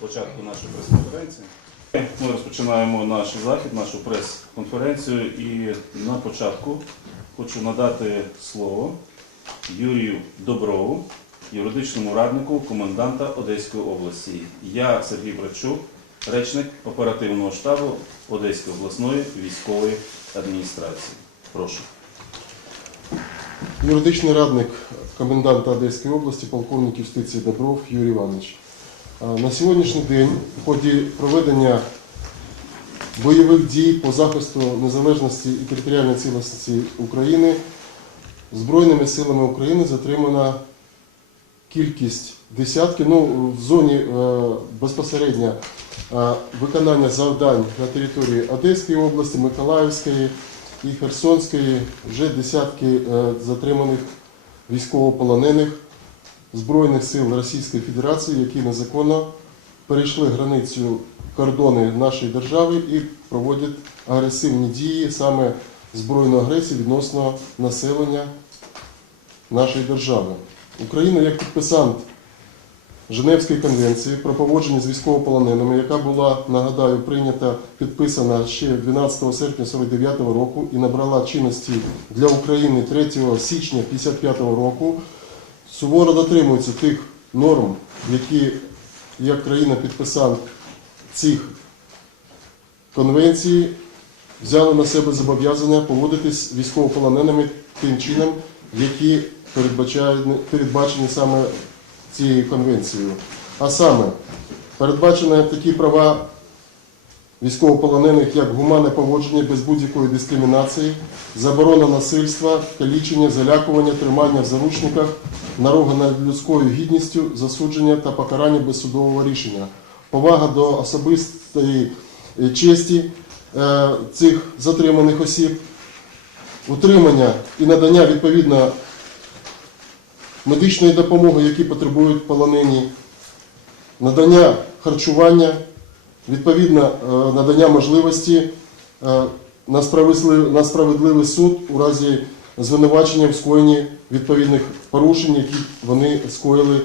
початку нашої прес-конференції. Ми розпочинаємо наш захід, нашу прес-конференцію, і на початку хочу надати слово Юрію Доброву, юридичному раднику коменданта Одеської області. Я Сергій Братчук, речник оперативного штабу Одеської обласної військової адміністрації. Прошу. Юридичний радник коменданта Одеської області, полковник юстиції Добров Юрій Іванович. На сьогоднішній день в ході проведення бойових дій по захисту незалежності і територіальної цілісності України Збройними силами України затримана кількість десятки, в зоні безпосередньо виконання завдань на території Одеської області, Миколаївської і Херсонської вже десятки затриманих військовополонених Збройних сил Російської Федерації, які незаконно перейшли границю, кордони нашої держави і проводять агресивні дії, саме збройну агресію відносно населення нашої держави. Україна як підписант Женевської конвенції про поводження з військовополоненими, яка була, нагадаю, прийнята, підписана ще 12 серпня 1949 року і набрала чинності для України 3 січня 1955 року, суворо дотримується тих норм, які, як країна-підписант цих конвенцій, взяли на себе зобов'язання поводитись військовополоненими тим чином, які передбачені саме цією конвенцією. А саме, передбачені такі права військовополонених, як гуманне поводження без будь-якої дискримінації, заборона насильства, калічення, залякування, тримання в заручниках, наруга над людською гідністю, засудження та покарання без судового рішення, повага до особистої честі цих затриманих осіб, утримання і надання відповідно медичної допомоги, які потребують полонені, надання харчування, відповідно надання можливості на справедливий суд у разі звинувачення в скоєнні відповідних порушень, які вони скоїли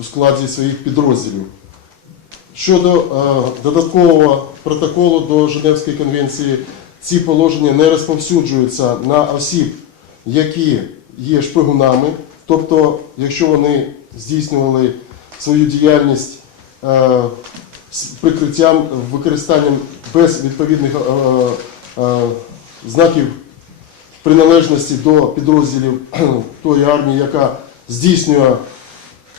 у складі своїх підрозділів. Щодо додаткового протоколу до Женевської конвенції, ці положення не розповсюджуються на осіб, які є шпигунами, тобто, якщо вони здійснювали свою діяльність з прикриттям, використанням без відповідних знаків приналежності до підрозділів тої армії, яка здійснює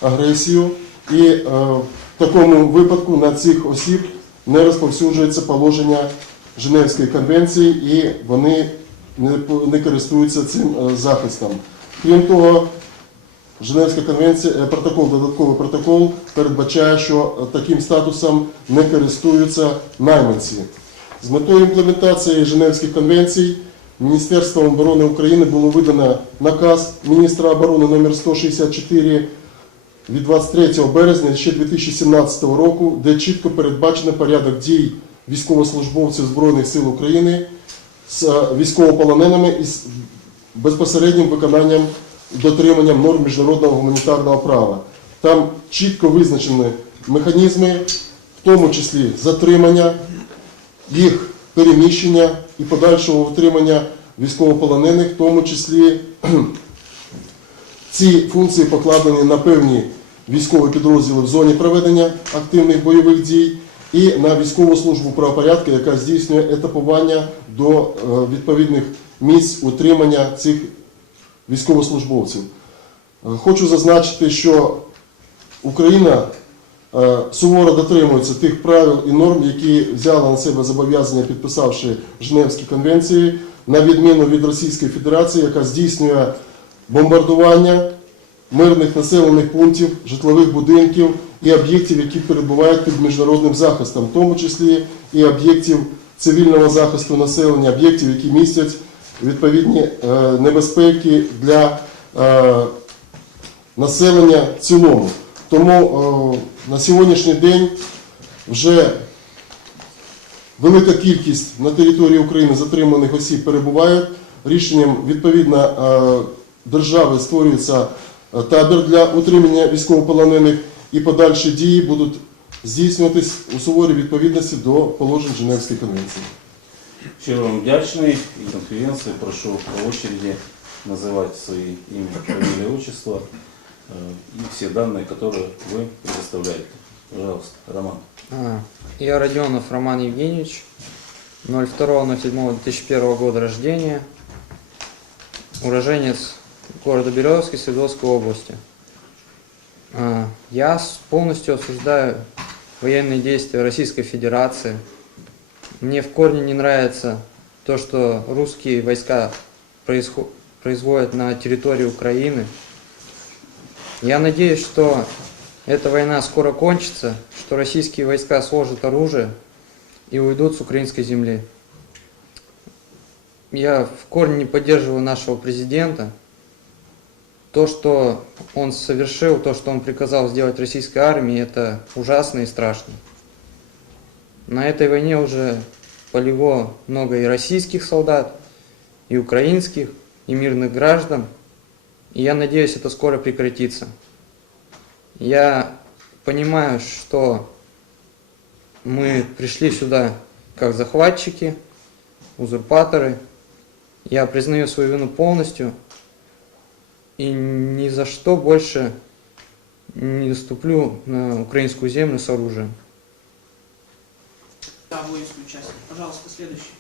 агресію, і в такому випадку на цих осіб не розповсюджується положення Женевської конвенції і вони не користуються цим захистом. Крім того, Женевська конвенція, додатковий протокол передбачає, що таким статусом не користуються найманці. З метою імплементації Женевських конвенцій Міністерством оборони України було видано наказ міністра оборони номер 164 від 23 березня 2017 року, де чітко передбачено порядок дій військовослужбовців Збройних сил України з військовополоненими і з безпосереднім виконанням, дотриманням норм міжнародного гуманітарного права. Там чітко визначені механізми, в тому числі затримання, їх переміщення і подальшого утримання військовополонених, в тому числі ці функції покладені на певні військові підрозділи в зоні проведення активних бойових дій і на військову службу правопорядку, яка здійснює етапування до відповідних місць утримання цих військовослужбовців. Хочу зазначити, що Україна суворо дотримується тих правил і норм, які взяла на себе зобов'язання, підписавши Женевські конвенції, на відміну від Російської Федерації, яка здійснює бомбардування мирних населених пунктів, житлових будинків і об'єктів, які перебувають під міжнародним захистом, в тому числі і об'єктів цивільного захисту населення, об'єктів, які містять відповідні небезпеки для населення в цілому. Тому на сьогоднішній день вже велика кількість на території України затриманих осіб перебувають. Рішенням відповідно держави створюється табір для утримання військовополонених і подальші дії будуть здійснюватись у суворій відповідності до положень Женевської конвенції. Щиро вам вдячний и конференции. Прошу по очереди называть свои имя, фамилия, отчество и все данные, которые вы предоставляете. Пожалуйста, Роман. Я Родионов Роман Евгеньевич, 02.07.2001 года рождения, уроженец города Березовской Свердловской области. Я полностью осуждаю военные действия Российской Федерации. Мне в корне не нравится то, что русские войска производят на территории Украины. Я надеюсь, что эта война скоро кончится, что российские войска сложат оружие и уйдут с украинской земли. Я в корне не поддерживаю нашего президента. То, что он совершил, то, что он приказал сделать российской армии, это ужасно и страшно. На этой войне уже полегло много и российских солдат, и украинских, и мирных граждан. И я надеюсь, это скоро прекратится. Я понимаю, что мы пришли сюда как захватчики, узурпаторы. Я признаю свою вину полностью и ни за что больше не ступлю на украинскую землю с оружием. Да, воинский участник. Пожалуйста, следующий.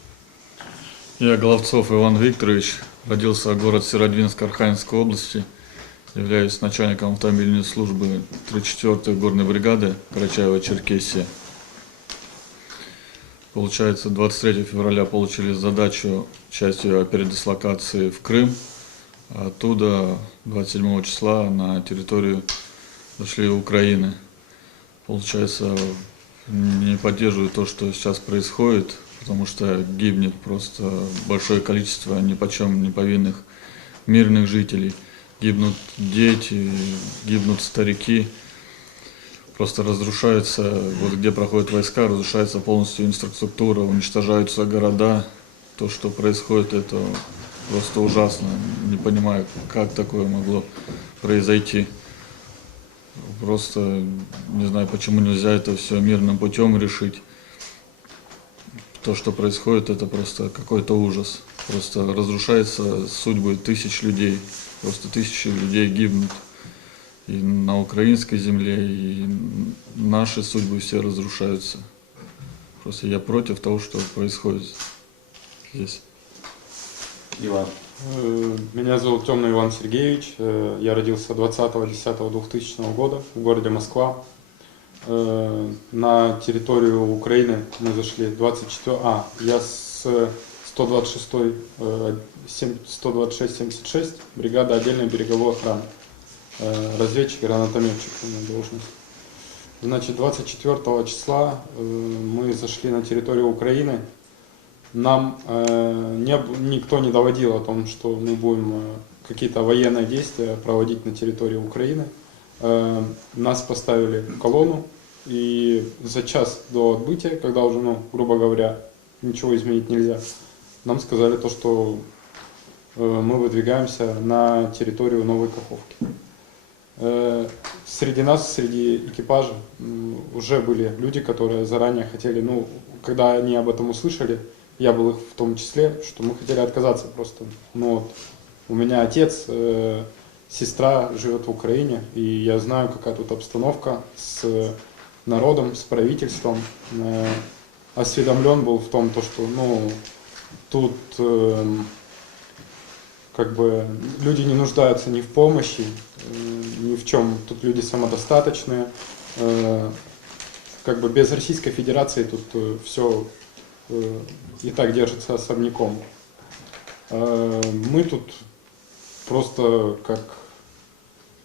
Я Головцов Иван Викторович, родился в городе Северодвинск Архангельской области, являюсь начальником автомобильной службы 34-й горной бригады Карачаево-Черкесия. Получается, 23 февраля получили задачу частью о передислокации в Крым, а оттуда 27 числа на территорию зашли Украины. Получается, не поддерживаю то, что сейчас происходит, потому что гибнет просто большое количество нипочем не повинных мирных жителей. Гибнут дети, гибнут старики. Просто разрушается, вот где проходят войска, разрушается полностью инфраструктура, уничтожаются города. То, что происходит, это просто ужасно. Не понимаю, как такое могло произойти. Просто не знаю, почему нельзя это все мирным путем решить. То, что происходит, это просто какой-то ужас. Просто разрушается судьбы тысяч людей. Просто тысячи людей гибнут. И на украинской земле, и наши судьбы все разрушаются. Просто я против того, что происходит здесь. Иван. Меня зовут Темный Иван Сергеевич. Я родился 20.10.2000 года в городе Москва. На территорию Украины мы зашли 24... я с 126-76, бригада отдельной береговой охраны. Разведчик, гранатометчик у меня должность. Значит, 24 числа мы зашли на территорию Украины. Нам никто не доводил о том, что мы будем какие-то военные действия проводить на территории Украины. Нас поставили в колонну, и за час до отбытия, когда уже, грубо говоря, ничего изменить нельзя, нам сказали то, что мы выдвигаемся на территорию Новой Каховки. Среди нас, среди экипажа, уже были люди, которые заранее хотели, когда они об этом услышали, я был их в том числе, что мы хотели отказаться просто. У меня отец, сестра живет в Украине, и я знаю, какая тут обстановка с народом, с правительством. Осведомлен был в том, что тут люди не нуждаются ни в помощи, ни в чем. Тут люди самодостаточные. Без Российской Федерации тут все и так держится особняком. Мы тут просто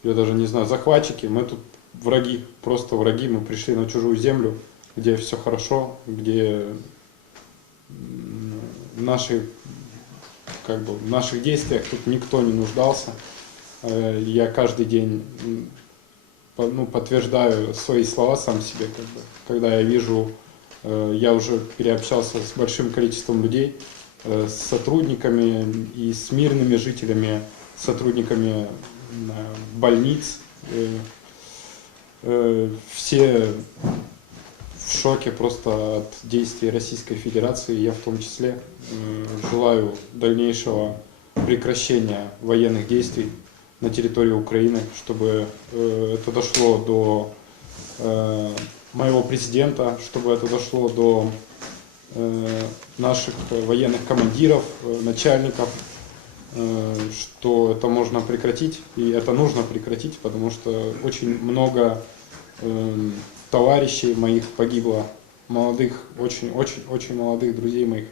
я даже не знаю, захватчики, мы тут враги, просто враги. Мы пришли на чужую землю, где все хорошо, где в наших действиях тут никто не нуждался. Я каждый день подтверждаю свои слова сам себе, когда я вижу, я уже переобщался с большим количеством людей, с сотрудниками и с мирными жителями, сотрудниками больниц. Все в шоке просто от действий Российской Федерации. Я в том числе желаю дальнейшего прекращения военных действий на территории Украины, чтобы это дошло до моего президента, чтобы это дошло до наших военных командиров, начальников, что это можно прекратить, и это нужно прекратить, потому что очень много товарищей моих погибло, молодых, очень молодых друзей моих.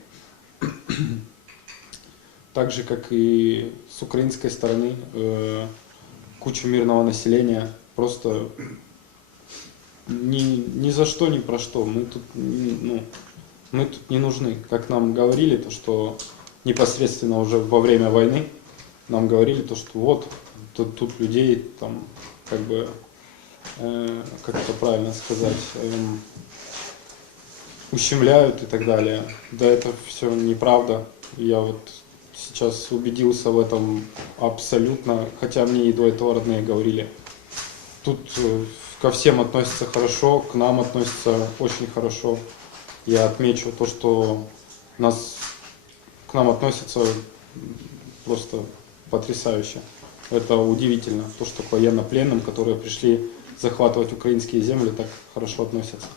Так же, как и с украинской стороны, куча мирного населения, просто ни за что, ни про что. Мы тут не нужны. Как нам говорили, то что непосредственно уже во время войны нам говорили, то что вот, тут людей там, как бы, как это правильно сказать, ущемляют и так далее. Да, это все неправда. Я вот сейчас убедился в этом абсолютно, хотя мне и до этого родные говорили. Тут ко всем относятся хорошо, к нам относятся очень хорошо. Я отмечу то, что к нам относятся просто потрясающе. Это удивительно, то, что к военнопленным, которые пришли захватывать украинские земли, так хорошо относятся.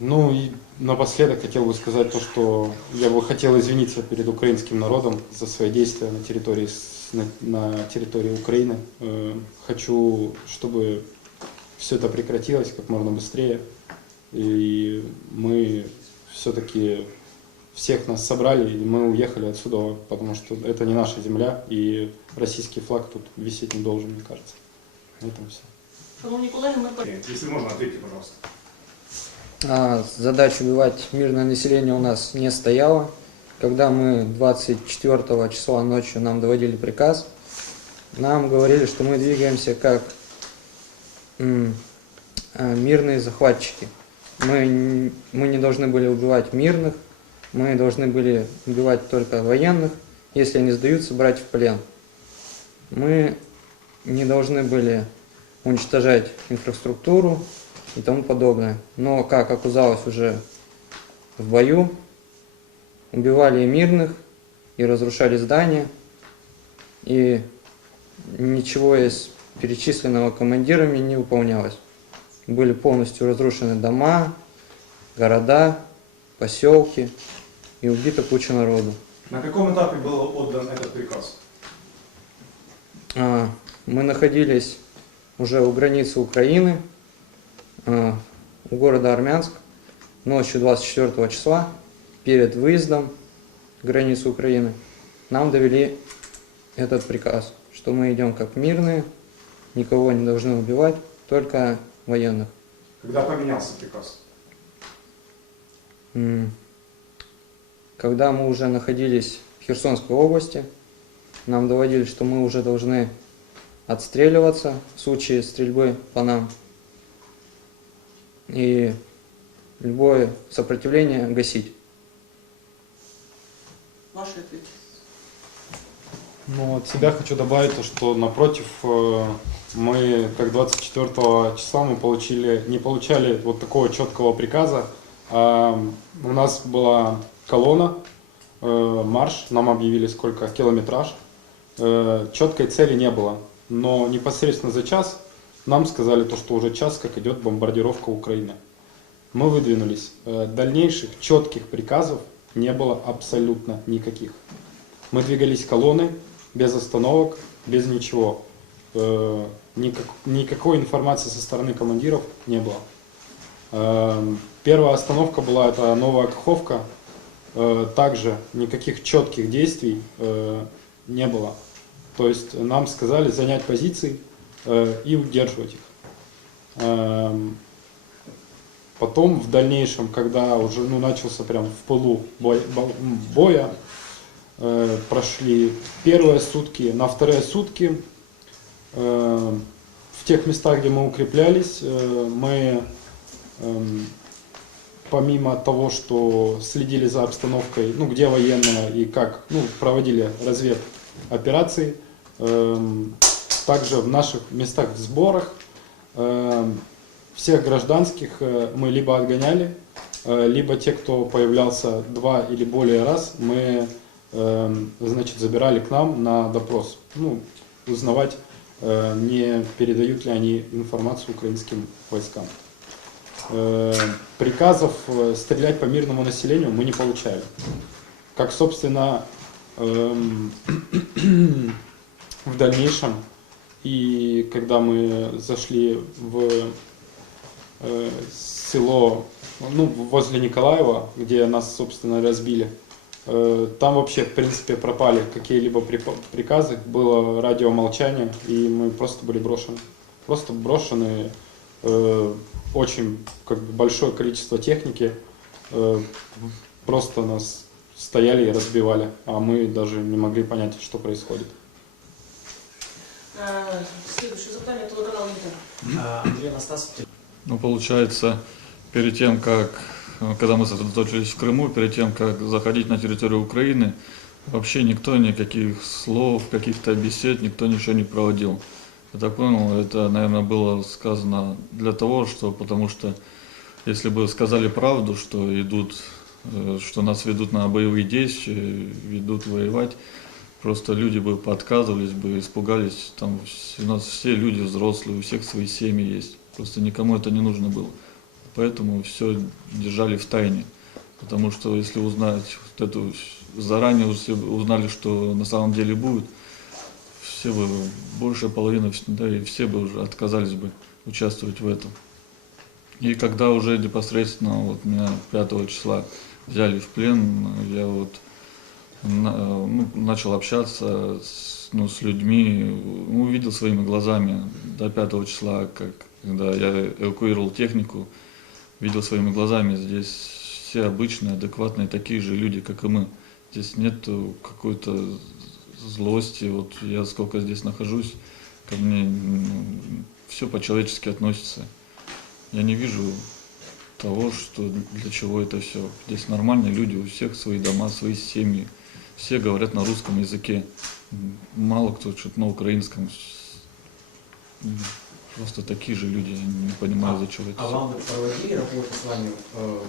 Ну и напоследок хотел бы сказать то, что я бы хотел извиниться перед украинским народом за свои действия на территории Украины. Хочу, чтобы все это прекратилось как можно быстрее. И мы все-таки всех нас собрали, и мы уехали отсюда, потому что это не наша земля, и российский флаг тут висеть не должен, мне кажется. На этом все. Шановні колеги, ми Если можно, ответьте, пожалуйста. Задача убивать мирное население у нас не стояла. Когда мы 24 числа ночью нам доводили приказ, нам говорили, что мы двигаемся как мирные захватчики. Мы не должны были убивать мирных, мы должны были убивать только военных, если они сдаются, брать в плен. Мы не должны были уничтожать инфраструктуру и тому подобное. Но, как оказалось уже в бою, убивали и мирных, и разрушали здания, и ничего из перечисленного командирами не выполнялось. Были полностью разрушены дома, города, поселки, и убита куча народу. На каком этапе был отдан этот приказ? Мы находились уже у границы Украины, у города Армянск, ночью 24 числа, перед выездом к границе Украины, нам довели этот приказ, что мы идем как мирные, никого не должны убивать, только военных. Когда поменялся приказ? Когда мы уже находились в Херсонской области, нам доводили, что мы уже должны отстреливаться в случае стрельбы по нам. И любое сопротивление гасить. ваші відповіді. Ну, от себя хочу добавить, то, что напротив, мы как 24 числа не получали вот такого четкого приказа. У нас была колонна, марш, нам объявили сколько, километраж. Четкой цели не было. Но непосредственно за час нам сказали, то, что уже час как идет бомбардировка Украины. Мы выдвинулись. Дальнейших четких приказов не было абсолютно никаких. Мы двигались колонной, без остановок, без ничего. Никакой информации со стороны командиров не было. Первая остановка была, это Новая Каховка. Также никаких четких действий не было. То есть нам сказали занять позиции и удерживать их. Потом в дальнейшем, когда уже начался прям в пылу боя, прошли первые сутки, на вторые сутки в тех местах, где мы укреплялись, мы помимо того, что следили за обстановкой, где военные и как, проводили разведоперации, также в наших местах в сборах всех гражданских мы либо отгоняли, либо те, кто появлялся 2 или более раз, мы, значит, забирали к нам на допрос. Ну, узнавать, не передают ли они информацию украинским войскам. Приказов стрелять по мирному населению мы не получали. Как, собственно, в дальнейшем, и когда мы зашли в село, ну, возле Николаева, где нас, собственно, разбили, там вообще, в принципе, пропали какие-либо приказы, было радиомолчание, и мы просто были брошены. Просто брошены, очень как бы, большое количество техники, просто нас стояли и разбивали, а мы даже не могли понять, что происходит. Следующее запитання, телеканал Інтер. Андрей Анастасов. Ну, получается, перед тем, как, когда мы сосредоточились в Крыму, перед тем, как заходить на территорию Украины, вообще никто никаких слов, каких-то бесед, никто ничего не проводил. Я так понял, это, наверное, было сказано для того, что, потому что если бы сказали правду, что идут, что нас ведут на боевые действия, ведут воевать, просто люди бы поотказывались бы, испугались. Там у нас все люди взрослые, у всех свои семьи есть. Просто никому это не нужно было. Поэтому все держали в тайне. Потому что если узнать вот эту, заранее все узнали, что на самом деле будет, все бы, большая половина, да и все бы уже отказались бы участвовать в этом. И когда уже непосредственно вот меня 5 числа взяли в плен, я вот начал общаться с людьми, увидел своими глазами до 5 числа, когда я эвакуировал технику, видел своими глазами, здесь все обычные, адекватные, такие же люди, как и мы. Здесь нет какой-то злости, вот я сколько здесь нахожусь, ко мне все по-человечески относится. Я не вижу того, что для чего это все. Здесь нормальные люди, у всех свои дома, свои семьи. Все говорят на русском языке. Мало кто что-то на украинском. Просто такие же люди, я не понимаю, за чего это А все. вам проводили работу с вами,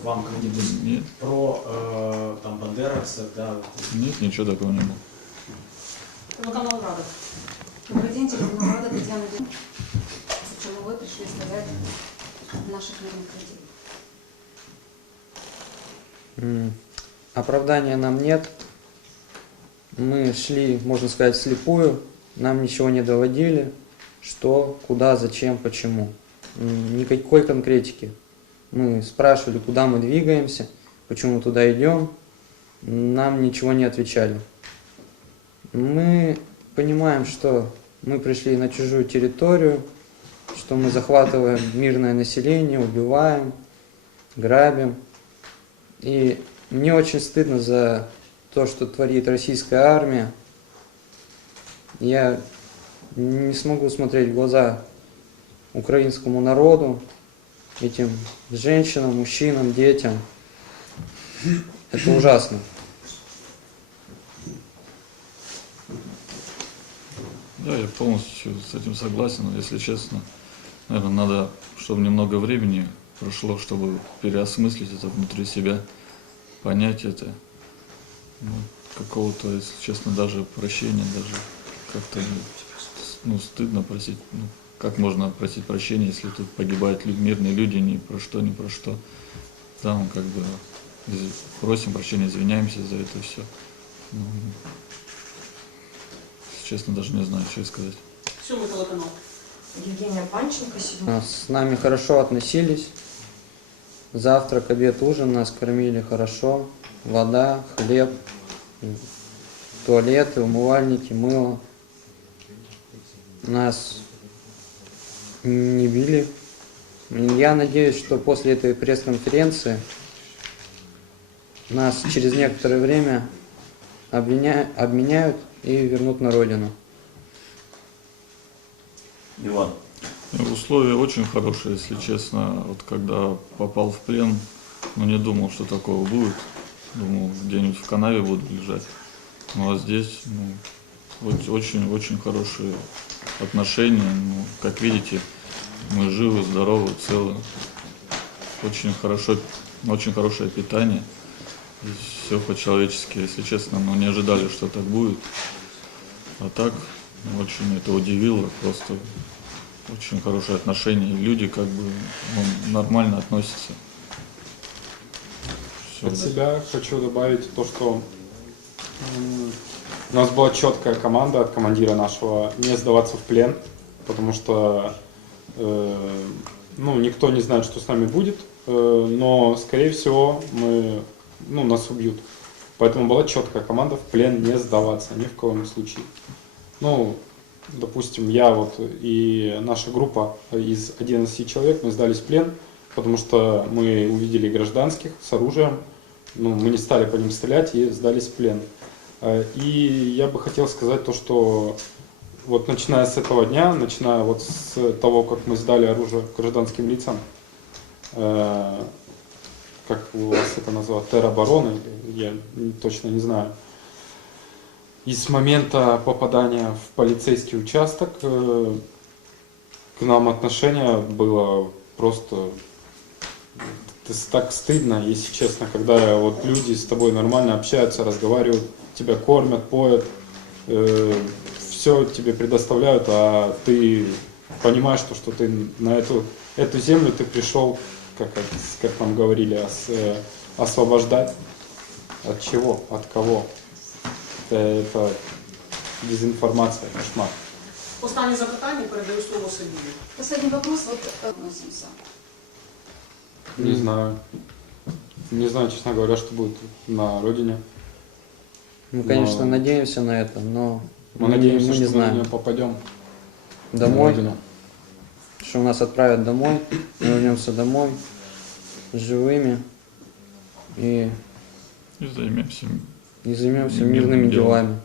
вам кандидат Нет, про там бандеровцев, да? нет, ничего такого не было. Телеканал Рада. Добрый день, телеканал Рада, Татьяна. Почему вы пришли сказать наших мирных людей? Оправдания нам нет. Мы шли, можно сказать, вслепую. Нам ничего не доводили. Что, куда, зачем, почему. Никакой конкретики. Мы спрашивали, куда мы двигаемся, почему туда идем. Нам ничего не отвечали. Мы понимаем, что мы пришли на чужую территорию, что мы захватываем мирное население, убиваем, грабим. И мне очень стыдно за то, что творит российская армия. Я не смогу смотреть в глаза украинскому народу, этим женщинам, мужчинам, детям. Это ужасно. Да, я полностью с этим согласен, но, если честно, наверное, надо, чтобы немного времени прошло, чтобы переосмыслить это внутри себя, понять это. Ну, какого-то, если честно, даже прощения, даже как-то стыдно просить. Ну, как можно просить прощения, если тут погибают мирные люди, ни про что, ни про что. Да, мы как бы просим прощения, извиняемся за это все. Ну, если честно, даже не знаю, что и сказать. 7 телеканал. Евгения Панченко сегодня. С нами хорошо относились. Завтрак, обед, ужин нас кормили хорошо. Вода, хлеб, туалеты, умывальники, мыло. Нас не били. Я надеюсь, что после этой пресс-конференции нас через некоторое время обменяют и вернут на родину. Иван. Условия очень хорошие, если честно. Вот когда попал в плен, не думал, что такого будет. Думал, где-нибудь в канаве буду лежать. Ну а здесь очень-очень хорошие отношения. Ну, как видите, мы живы, здоровы, целы. Очень хорошее питание. Все по-человечески, если честно, но не ожидали, что так будет. А так, очень это удивило, просто очень хорошие отношения. И люди как бы нормально относятся. Всё. От себя хочу добавить то, что у нас была четкая команда от командира нашего не сдаваться в плен, потому что никто не знает, что с нами будет, но, скорее всего, нас убьют. Поэтому была четкая команда в плен не сдаваться, ни в коем случае. Допустим, я и наша группа из 11 человек, мы сдались в плен, потому что мы увидели гражданских с оружием, мы не стали по ним стрелять и сдались в плен. И я бы хотел сказать то, что начиная с этого дня, начиная с того, как мы сдали оружие гражданским лицам, как у вас это назвать, теробороны, я точно не знаю, и с момента попадания в полицейский участок к нам отношение было просто так стыдно, если честно, когда люди с тобой нормально общаются, разговаривают, тебя кормят, поят, все тебе предоставляют, а ты понимаешь, что ты на эту землю ты пришел, как нам говорили, освобождать. От чего? От кого? Это дезинформация, кошмар. Останнє запитання, передаю слово Сергію. Последний вопрос, относимся. Не знаю. Не знаю, честно говоря, что будет на родине. Мы, конечно, Но- надеемся на это, но Мы надеемся, не что мы на знаем. нее попадем. На Домой, родину. что нас отправят домой, мы вернемся домой живыми и И займемся займемся Мирными мирными делами. делами.